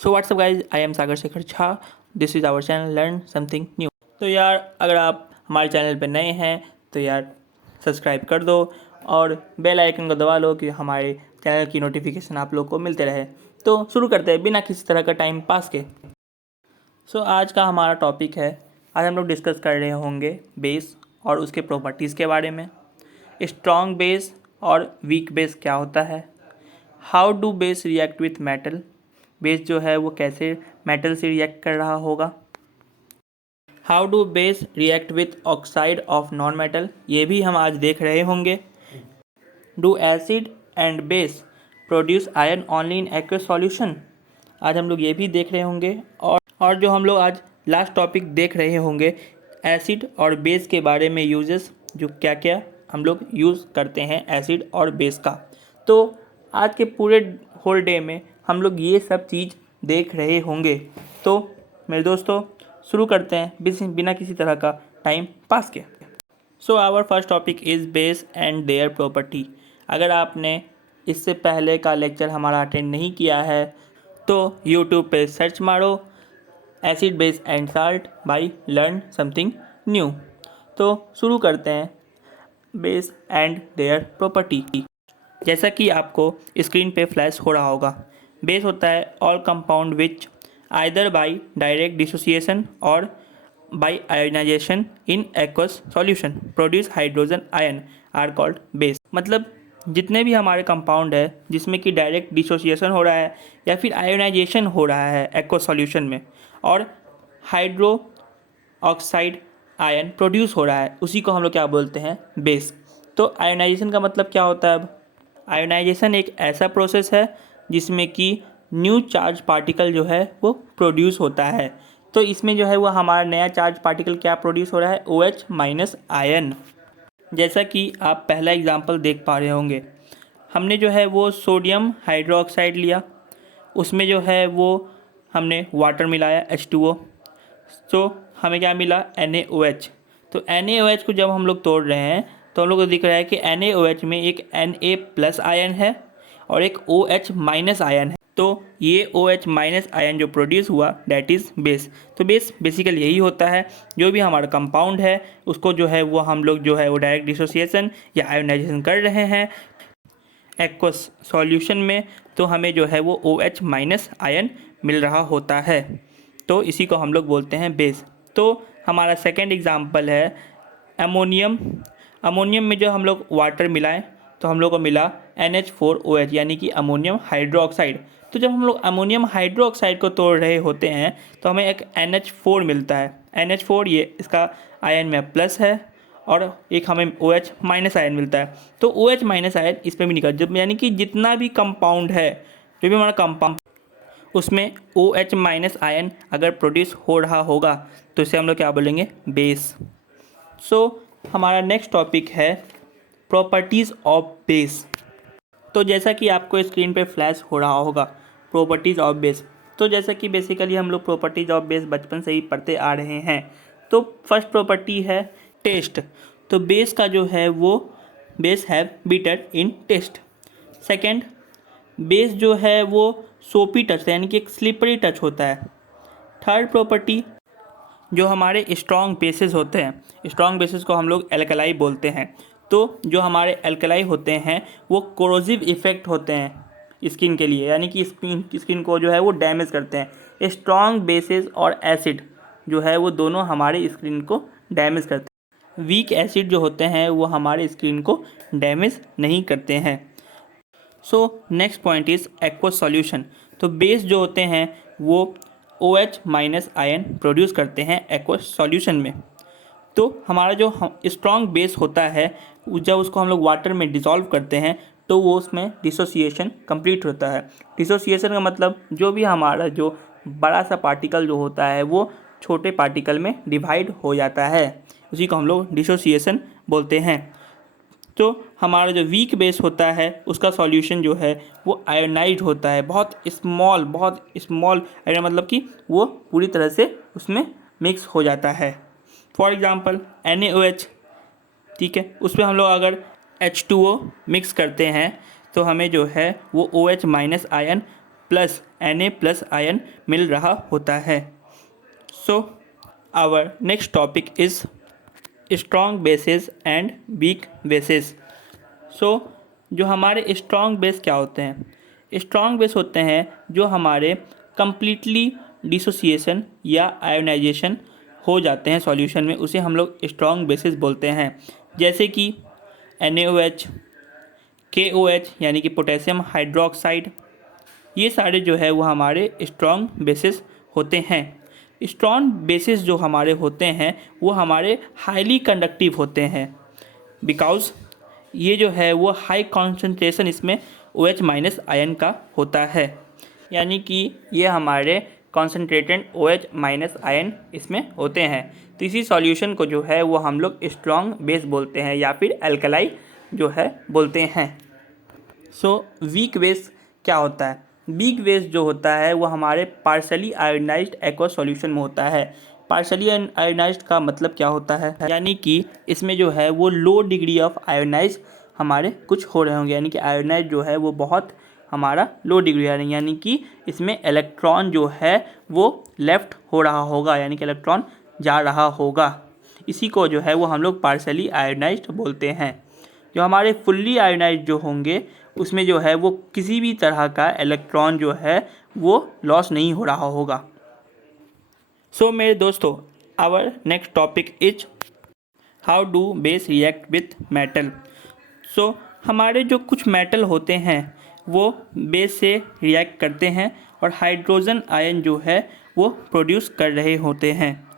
So what's up guys, I am Sagar Shekhar Jha. This is our channel learn something new. तो यार, अगर आप हमारे चैनल पर नए हैं तो यार सब्सक्राइब कर दो और बेल आइकन को दबा लो कि हमारे चैनल की नोटिफिकेशन आप लोग को मिलते रहे। तो शुरू करते हैं बिना किसी तरह का टाइम पास के। आज का हमारा टॉपिक है, आज हम लोग डिस्कस कर रहे होंगे बेस और उसके प्रॉपर्टीज़ के बारे में। स्ट्रॉन्ग बेस और वीक बेस क्या होता है, how do base react with metal, base जो है वो कैसे मेटल से रिएक्ट कर रहा होगा, how do base react with oxide of non metal, ये भी हम आज देख रहे होंगे। Do acid and base produce ion only in aqueous solution, आज हम लोग ये भी देख रहे होंगे। और जो हम लोग आज लास्ट टॉपिक देख रहे होंगे, एसिड और बेस के बारे में यूजेस, जो क्या क्या हम लोग यूज़ करते हैं एसिड और बेस का। तो आज के पूरे होल डे में हम लोग ये सब चीज़ देख रहे होंगे। तो मेरे दोस्तों, शुरू करते हैं बिना किसी तरह का टाइम पास के। Our first topic is base and their property. अगर आपने इससे पहले का लेक्चर हमारा अटेंड नहीं किया है तो यूट्यूब पे सर्च मारो acid base and salt by learn something new. तो शुरू करते हैं बेस एंड देयर प्रॉपर्टी। जैसा कि आपको स्क्रीन पे फ्लैश हो रहा होगा, बेस होता है all compound which either by direct dissociation और by ionization in aqueous solution produce hydrogen ion are called base. मतलब जितने भी हमारे कंपाउंड है जिसमें कि डायरेक्ट डिसोसिएशन हो रहा है या फिर आयोनाइजेशन हो रहा है एक्वस सॉल्यूशन में और हाइड्रो ऑक्साइड आयन प्रोड्यूस हो रहा है, उसी को हम लोग क्या बोलते हैं, बेस। तो आयोनाइजेशन का मतलब क्या होता है? अब आयोनाइजेशन एक ऐसा प्रोसेस है जिसमें कि न्यू चार्ज पार्टिकल जो है वो प्रोड्यूस होता है। तो इसमें जो है वो हमारा नया चार्ज पार्टिकल क्या प्रोड्यूस हो रहा है, OH माइनस आयन। जैसा कि आप पहला एग्जांपल देख पा रहे होंगे, हमने जो है वो सोडियम हाइड्रोक्साइड लिया, उसमें जो है वो हमने वाटर मिलाया H2O, तो हमें क्या मिला, NaOH। तो NaOH को जब हम लोग तोड़ रहे हैं तो हम लोग को दिख रहा है कि NaOH में एक Na प्लस आयन है और एक OH माइनस आयन है। तो ये OH माइनस आयन जो प्रोड्यूस हुआ दैट इज़ बेस। तो बेस बेसिकली यही होता है, जो भी हमारा कंपाउंड है उसको जो है वो हम लोग जो है वो डायरेक्ट डिसोसिएशन या आयोनाइजेशन कर रहे हैं एक्वस सॉल्यूशन में, तो हमें जो है वो OH माइनस आयन मिल रहा होता है। तो इसी को हम लोग बोलते हैं बेस। तो हमारा सेकेंड एग्जाम्पल है अमोनियम। अमोनियम में जो हम लोग वाटर मिलाएं तो हम लोग को मिला NH4OH यानी कि अमोनियम हाइड्रोक्साइड। तो जब हम लोग अमोनियम हाइड्रोक्साइड को तोड़ रहे होते हैं तो हमें एक NH4 मिलता है। NH4 ये इसका आयन में प्लस है और एक हमें OH माइनस आयन मिलता है। तो OH माइनस आयन इसमें भी निकल, जब यानी कि जितना भी कंपाउंड है, जो भी हमारा कंपाउंड उसमें OH माइनस आयन अगर प्रोड्यूस हो रहा होगा तो इसे हम लोग क्या बोलेंगे, बेस। हमारा नेक्स्ट टॉपिक है प्रॉपर्टीज़ ऑफ बेस। तो जैसा कि आपको स्क्रीन पे फ्लैश हो रहा होगा प्रॉपर्टीज़ ऑफ बेस, तो जैसा कि बेसिकली हम लोग प्रॉपर्टीज़ ऑफ बेस बचपन से ही पढ़ते आ रहे हैं। तो फर्स्ट प्रॉपर्टी है टेस्ट। तो बेस का जो है वो base have bitter in taste. Second, base जो है वो सोपी टच यानी कि एक स्लिपरी टच होता है। थर्ड प्रॉपर्टी, जो हमारे स्ट्रॉन्ग बेसेस होते हैं, स्ट्रॉन्ग बेसेस को हम लोग एल्कलाई बोलते हैं। तो जो हमारे एल्कलाई होते हैं वो कोरोसिव इफ़ेक्ट होते हैं स्किन के लिए, यानी कि स्किन को जो है वो डैमेज करते हैं। स्ट्रॉन्ग बेसेस और एसिड जो है वो दोनों हमारे स्किन को डैमेज करते हैं। वीक एसिड जो होते हैं वो हमारे स्किन को डैमेज नहीं करते हैं। Next point is aqueous solution. तो बेस जो होते हैं वो OH माइनस आयन प्रोड्यूस करते हैं एक्वस सॉल्यूशन में। तो हमारा जो स्ट्रॉन्ग बेस होता है जब उसको हम लोग वाटर में डिसॉल्व करते हैं तो वो उसमें डिसोसिएशन कंप्लीट होता है। डिसोसिएशन का मतलब जो भी हमारा जो बड़ा सा पार्टिकल जो होता है वो छोटे पार्टिकल में डिवाइड हो जाता है, उसी को हम लोग डिसोसिएशन बोलते हैं। तो हमारा जो वीक बेस होता है उसका सॉल्यूशन जो है वो आयोनाइड होता है, बहुत स्मॉल आयन, मतलब कि वो पूरी तरह से उसमें मिक्स हो जाता है। फॉर एग्ज़ाम्पल NaOH, ठीक है, उसमें हम लोग अगर H2O मिक्स करते हैं तो हमें जो है वो OH minus ion plus Na plus ion मिल रहा होता है। So our next topic is strong bases and weak bases. So जो हमारे स्ट्रॉन्ग बेस क्या होते हैं? स्ट्रॉन्ग बेस होते हैं जो हमारे कंप्लीटली डिसोसिएशन या आयोनाइजेशन हो जाते हैं सॉल्यूशन में, उसे हम लोग स्ट्रॉन्ग बेसिस बोलते हैं। जैसे कि NaOH, KOH यानी कि पोटेशियम हाइड्रोक्साइड, ये सारे जो है वो हमारे स्ट्रॉन्ग बेसिस होते हैं। स्ट्रॉन्ग बेसिस जो हमारे होते हैं वो हमारे हाईली कंडक्टिव होते हैं, बिकॉज ये जो है वो हाई कॉन्सेंट्रेशन इसमें OH माइनस आयन का होता है, यानी कि ये हमारे कॉन्सेंट्रेटेड OH माइनस आयन इसमें होते हैं। तो इसी सॉल्यूशन को जो है वो हम लोग स्ट्रॉन्ग बेस बोलते हैं या फिर एल्कलाई जो है बोलते हैं। सो वीक बेस क्या होता है? वीक बेस जो होता है वो हमारे पार्शली आयोनाइज्ड एक्वस सॉल्यूशन में होता है। पार्शली आयोनाइज्ड का मतलब क्या होता है? यानी कि इसमें जो है वो लो डिग्री ऑफ आयोनाइज हमारे कुछ हो रहे होंगे, यानी कि आयोनाइज जो है वो बहुत हमारा लो डिग्री आ रही है, यानी कि इसमें इलेक्ट्रॉन जो है वो लेफ्ट हो रहा होगा, यानी कि इलेक्ट्रॉन जा रहा होगा। इसी को जो है वो हम लोग पार्शली आयोनाइज्ड बोलते हैं। जो हमारे फुल्ली आयोनाइज्ड जो होंगे उसमें जो है वो किसी भी तरह का इलेक्ट्रॉन जो है वो लॉस नहीं हो रहा होगा। सो मेरे दोस्तों, our next topic is how do base react with metal. So हमारे जो कुछ मेटल होते हैं वो बेस से रिएक्ट करते हैं और हाइड्रोजन आयन जो है वो प्रोड्यूस कर रहे होते हैं।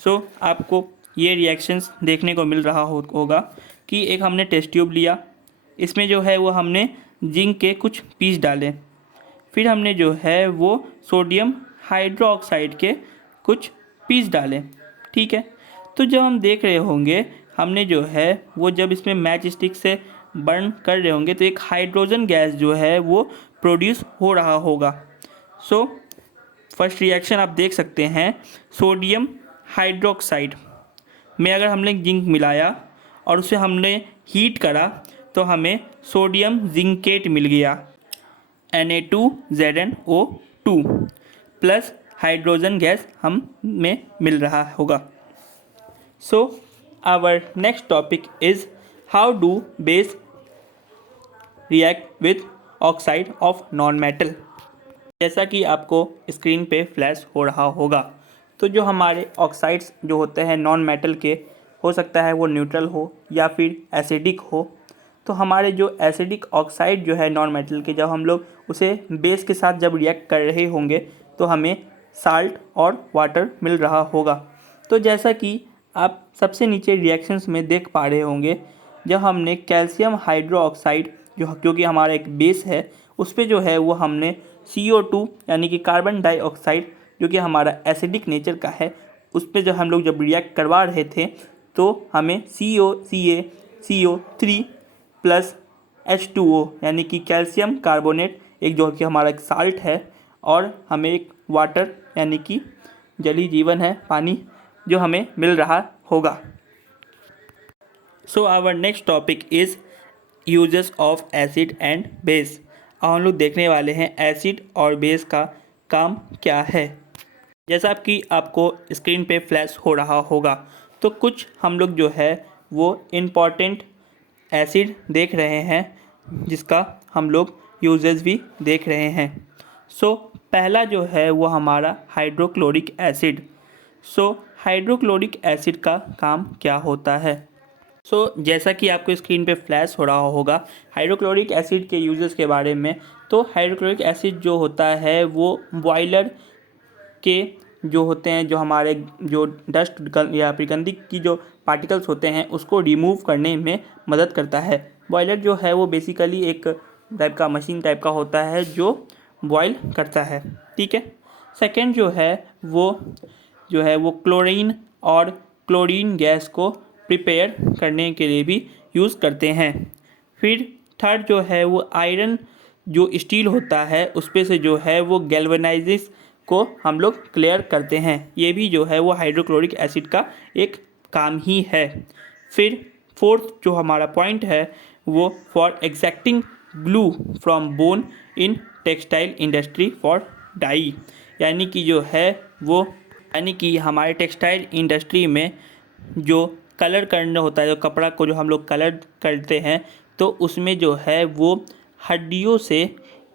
सो आपको ये रिएक्शंस देखने को मिल रहा होगा कि एक हमने टेस्ट ट्यूब लिया, इसमें जो है वो हमने जिंक के कुछ पीस डाले, फिर हमने जो है वो सोडियम हाइड्रोक्साइड के कुछ पीस डाले, ठीक है। तो जब हम देख रहे होंगे हमने जो है वो जब इसमें मैच स्टिक से बर्न कर रहे होंगे तो एक हाइड्रोजन गैस जो है वो प्रोड्यूस हो रहा होगा। सो फर्स्ट रिएक्शन आप देख सकते हैं, सोडियम हाइड्रोक्साइड में अगर हमने जिंक मिलाया और उसे हमने हीट करा तो हमें सोडियम जिंकेट मिल गया, Na2ZnO2 प्लस हाइड्रोजन गैस हमें मिल रहा होगा। So our next topic is how do base react with oxide of non metal. जैसा कि आपको स्क्रीन पे फ्लैश हो रहा होगा, तो जो हमारे ऑक्साइड्स जो होते हैं नॉन मेटल के, हो सकता है वो न्यूट्रल हो या फिर एसिडिक हो। तो हमारे जो एसिडिक ऑक्साइड जो है नॉन मेटल के, जब हम लोग उसे बेस के साथ जब रिएक्ट कर रहे होंगे तो हमें साल्ट और वाटर मिल रहा होगा। तो जैसा कि आप सबसे नीचे रिएक्शंस में देख पा रहे होंगे, जब हमने कैल्शियम हाइड्रोक्साइड जो कि हमारा एक बेस है, उस पर जो है वो हमने CO2 यानी कि कार्बन डाइऑक्साइड जो कि हमारा एसिडिक नेचर का है, उस पर जब हम लोग जब रिएक्ट करवा रहे थे तो हमें CO3 प्लस H2O यानी कि कैल्शियम कार्बोनेट एक जो कि हमारा एक साल्ट है, और हमें एक वाटर यानी कि जल ही जीवन है, पानी, जो हमें मिल रहा होगा। So our next topic is uses of acid and base. अब हम लोग देखने वाले हैं एसिड और बेस का काम क्या है। जैसा कि आपको स्क्रीन पे फ्लैश हो रहा होगा, तो कुछ हम लोग जो है वो इम्पॉर्टेंट एसिड देख रहे हैं जिसका हम लोग यूजेस भी देख रहे हैं। सो पहला जो है वो हमारा हाइड्रोक्लोरिक एसिड। सो हाइड्रोक्लोरिक एसिड का काम क्या होता है? जैसा कि आपको स्क्रीन पे फ्लैश हो रहा होगा हाइड्रोक्लोरिक एसिड के यूजेस के बारे में, तो हाइड्रोक्लोरिक एसिड जो होता है वो बॉयलर के जो होते हैं, जो हमारे जो डस्ट या फिर गंदगी की जो पार्टिकल्स होते हैं उसको रिमूव करने में मदद करता है। बॉयलर जो है वो बेसिकली एक टाइप का मशीन टाइप का होता है जो बॉयल करता है, ठीक है। सेकेंड जो है वो क्लोरीन और क्लोरीन गैस को प्रिपेयर करने के लिए भी यूज़ करते हैं। फिर थर्ड जो है वो आयरन जो स्टील होता है उस पे से जो है वो गैल्वेनाइजिस को हम लोग क्लियर करते हैं। ये भी जो है वो हाइड्रोक्लोरिक एसिड का एक काम ही है। फिर फोर्थ जो हमारा पॉइंट है वो for extracting glue from bone in textile industry for dye, यानी कि जो है वो, यानी कि हमारे टेक्सटाइल इंडस्ट्री में जो कलर करना होता है, जो कपड़ा को जो हम लोग कलर करते हैं, तो उसमें जो है वो हड्डियों से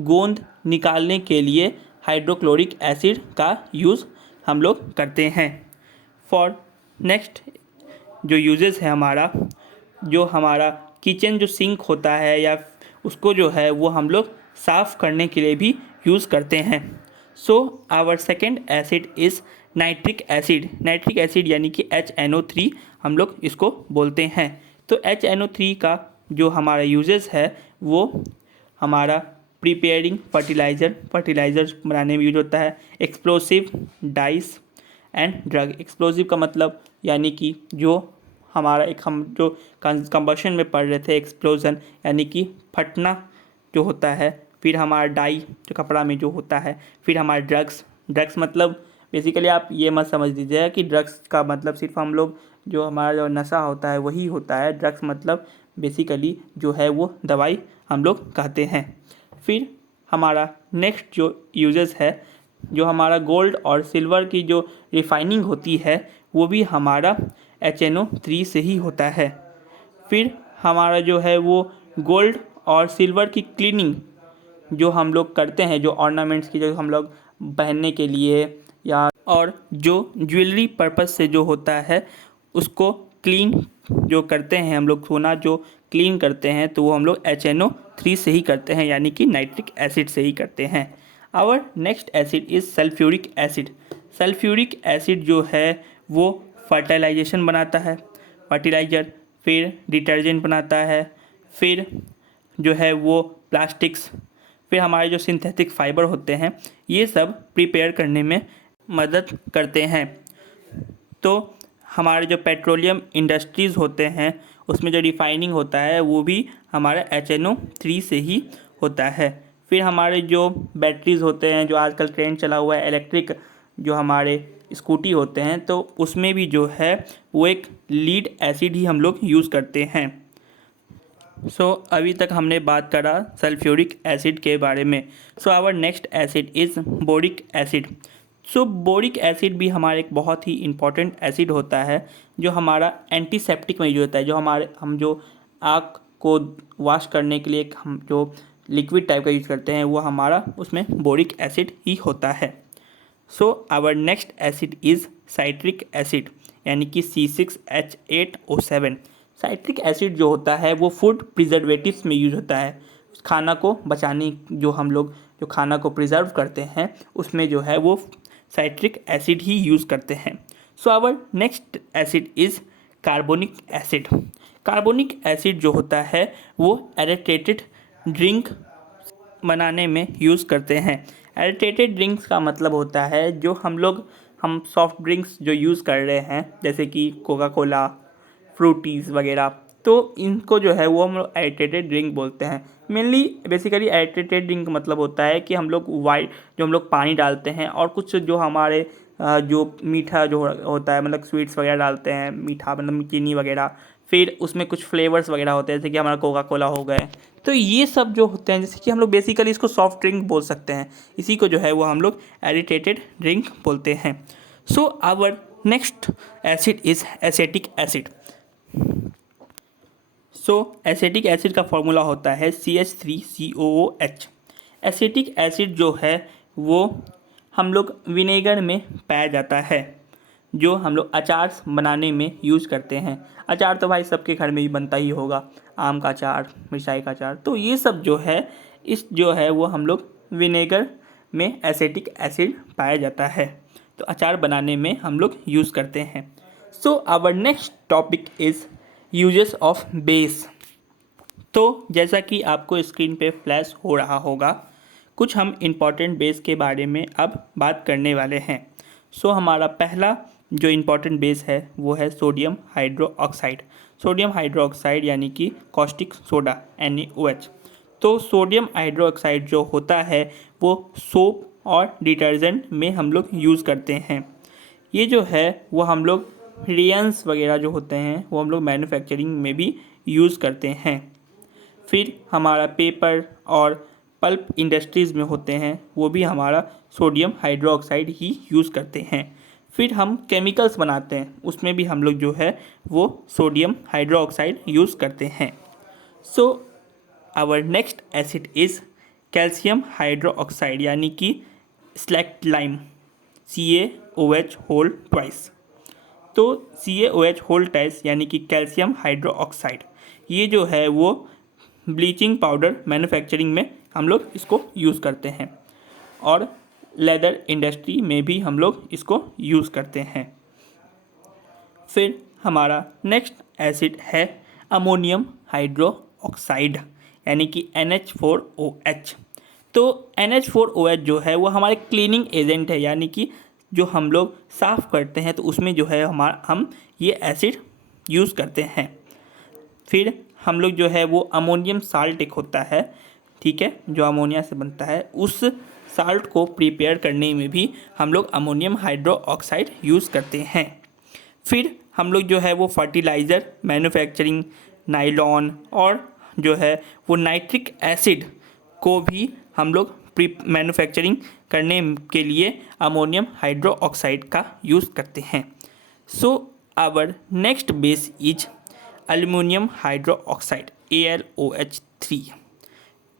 गोंद निकालने के लिए हाइड्रोक्लोरिक एसिड का यूज़ हम लोग करते हैं। फॉर नेक्स्ट जो यूजेस है हमारा, जो हमारा किचन जो सिंक होता है या उसको जो है वो हम लोग साफ़ करने के लिए भी यूज़ करते हैं। So our second acid is nitric acid. Nitric acid यानी कि HNO3 हम लोग इसको बोलते हैं। तो HNO3 का जो हमारा यूजेस है वो हमारा प्रिपेयरिंग फर्टिलाइज़र बनाने में यूज होता है, explosive dice and drug. Explosive का मतलब यानी कि जो हमारा एक हम जो कंबशन में पढ़ रहे थे, एक्सप्लोजन यानी कि फटना जो होता है, फिर हमारा डाई जो कपड़ा में जो होता है, फिर हमारा ड्रग्स मतलब बेसिकली आप ये मत समझ लीजिएगा कि ड्रग्स का मतलब सिर्फ हम लोग जो हमारा जो नशा होता है वही होता है। ड्रग्स मतलब बेसिकली जो है वो दवाई हम लोग कहते हैं। फिर हमारा नेक्स्ट जो यूजेस है, जो हमारा गोल्ड और सिल्वर की जो रिफाइनिंग होती है वो भी हमारा HNO3 से ही होता है। फिर हमारा जो है वो गोल्ड और सिल्वर की क्लीनिंग जो हम लोग करते हैं, जो ऑर्नामेंट्स की जो हम लोग पहनने के लिए या और जो ज्वेलरी पर्पस से जो होता है उसको क्लीन जो करते हैं हम लोग, सोना जो क्लीन करते हैं तो वो हम लोग HNO3 से ही करते हैं, यानी कि नाइट्रिक एसिड से ही करते हैं। Our next acid is sulphuric acid. Sulphuric acid जो है वो फर्टिलाइजेशन बनाता है, फर्टिलाइज़र, फिर डिटर्जेंट बनाता है, फिर जो है वो प्लास्टिक्स, फिर हमारे जो सिंथेटिक फाइबर होते हैं ये सब प्रिपेयर करने में मदद करते हैं। तो हमारे जो पेट्रोलियम इंडस्ट्रीज़ होते हैं उसमें जो रिफाइनिंग होता है वो भी हमारा HNO3 से ही होता है। फिर हमारे जो बैटरीज़ होते हैं, जो आजकल ट्रेंड चला हुआ है इलेक्ट्रिक जो हमारे स्कूटी होते हैं, तो उसमें भी जो है वो एक लीड एसिड ही हम लोग यूज़ करते हैं। अभी तक हमने बात करा सल्फ्यूरिक एसिड के बारे में। Our next acid is boric acid. Boric acid भी हमारा एक बहुत ही इम्पॉर्टेंट एसिड होता है जो हमारा एंटीसेप्टिक में यूज होता है। जो हम जो आँख को वॉश करने के लिए हम जो लिक्विड टाइप का यूज़ करते हैं वो हमारा उसमें बोरिक एसिड ही होता है। Our next acid is citric acid, यानी कि C6H8O7। साइट्रिक एसिड जो होता है वो फूड प्रिजर्वेटिव्स में यूज होता है। खाना को बचाने, जो हम लोग जो खाना को प्रिजर्व करते हैं उसमें जो है वो साइट्रिक एसिड ही यूज़ करते हैं। Our next acid is carbonic acid. Carbonic acid जो होता है वो एरेटेटेड ड्रिंक बनाने में यूज़ करते हैं। एरेटेटेड ड्रिंक्स का मतलब होता है जो हम सॉफ्ट ड्रिंक्स जो यूज़ कर रहे हैं जैसे कि कोका कोला, फ्रूटीज़ वगैरह, तो इनको जो है वो हम लोग एरेटेटेड ड्रिंक बोलते हैं। मेनली बेसिकली एरेटेटेड ड्रिंक का मतलब होता है कि हम लोग जो हम लोग पानी डालते हैं और कुछ जो हमारे जो मीठा जो होता है, मतलब स्वीट्स वगैरह डालते हैं, मीठा मतलब चीनी वगैरह, फिर उसमें कुछ फ्लेवर्स वगैरह होते हैं जैसे कि हमारा कोका कोला हो गए। तो ये सब जो होते हैं जैसे कि हम लोग बेसिकली इसको सॉफ्ट ड्रिंक बोल सकते हैं, इसी को जो है वो हम लोग एरेटेटेड ड्रिंक बोलते हैं। Our next acid is acetic acid. Acetic acid का फॉर्मूला होता है CH3COOH। एसेटिक एसिड जो है वो हम लोग विनेगर में पाया जाता है, जो हम लोग अचार बनाने में यूज़ करते हैं। अचार तो भाई सबके घर में ही बनता ही होगा, आम का अचार, मिर्चाई का अचार, तो ये सब जो है जो है वो हम लोग विनेगर में एसेटिक एसिड पाया जाता है, तो अचार बनाने में हम लोग यूज़ करते हैं। Our next topic is uses of base. तो जैसा कि आपको स्क्रीन पे फ्लैश हो रहा होगा, कुछ हम इम्पॉर्टेंट बेस के बारे में अब बात करने वाले हैं। हमारा पहला जो इम्पॉर्टेंट बेस है वो है सोडियम हाइड्रोक्साइड। सोडियम हाइड्रोक्साइड यानी कि कॉस्टिक सोडा NaOH। तो सोडियम हाइड्रोक्साइड जो होता है वो सोप और डिटर्जेंट में हम लोग यूज़ करते हैं। ये जो है वो हम लोग रेयंस वगैरह जो होते हैं वो हम लोग मैन्युफैक्चरिंग में भी यूज़ करते हैं। फिर हमारा पेपर और पल्प इंडस्ट्रीज़ में होते हैं वो भी हमारा सोडियम हाइड्रोक्साइड ही यूज़ करते हैं। फिर हम केमिकल्स बनाते हैं, उसमें भी हम लोग जो है वो सोडियम हाइड्रोक्साइड यूज़ करते हैं। So our next acid is calcium hydroxide यानी कि slaked lime CaOH whole twice. तो CaOH होल ट्वाइस यानी कि कैल्शियम हाइड्रोक्साइड, ये जो है वो ब्लीचिंग पाउडर मैन्युफैक्चरिंग में हम लोग इसको यूज़ करते हैं और लेदर इंडस्ट्री में भी हम लोग इसको यूज़ करते हैं। फिर हमारा नेक्स्ट एसिड है अमोनियम हाइड्रोक्साइड यानी कि NH4OH। तो NH4OH जो है वो हमारे क्लीनिंग एजेंट है, यानी कि जो हम लोग साफ़ करते हैं तो उसमें जो है हम ये एसिड यूज़ करते हैं। फिर हम लोग जो है वो अमोनियम साल्ट एक होता है, ठीक है, जो अमोनिया से बनता है, उस साल्ट को प्रिपेयर करने में भी हम लोग अमोनियम हाइड्रोक्साइड यूज़ करते हैं। फिर हम लोग जो है वो फर्टिलाइज़र मैन्युफैक्चरिंग, नाइलॉन और जो है वो नाइट्रिक एसिड को भी हम लोग मैन्युफैक्चरिंग करने के लिए अमोनियम हाइड्रोक्साइड का यूज़ करते हैं। So our next base is aluminium hydroxide AlOH3।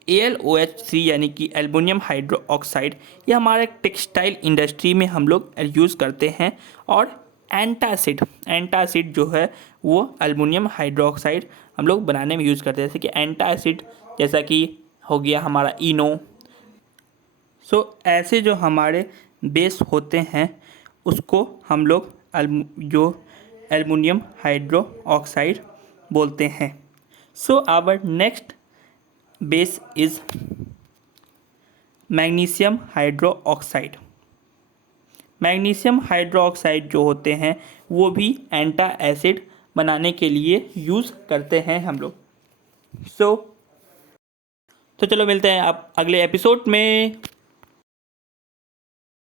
AlOH3 यानी कि एल्युमिनियम हाइड्रोक्साइड, ये हमारे टेक्सटाइल इंडस्ट्री में हम लोग यूज़ करते हैं। और एंटासिड जो है वो एल्युमिनियम हाइड्रोक्साइड हम लोग बनाने में यूज़ करते हैं, जैसे कि एंटासिड, जैसा कि हो गया हमारा इनो। सो ऐसे जो हमारे बेस होते हैं उसको हम लोग जो एल्युमिनियम हाइड्रोक्साइड बोलते हैं। So our next base is magnesium hydroxide. Magnesium hydroxide जो होते हैं वो भी एंटा एसिड बनाने के लिए यूज़ करते हैं हम लोग। तो चलो मिलते हैं आप अगले एपिसोड में।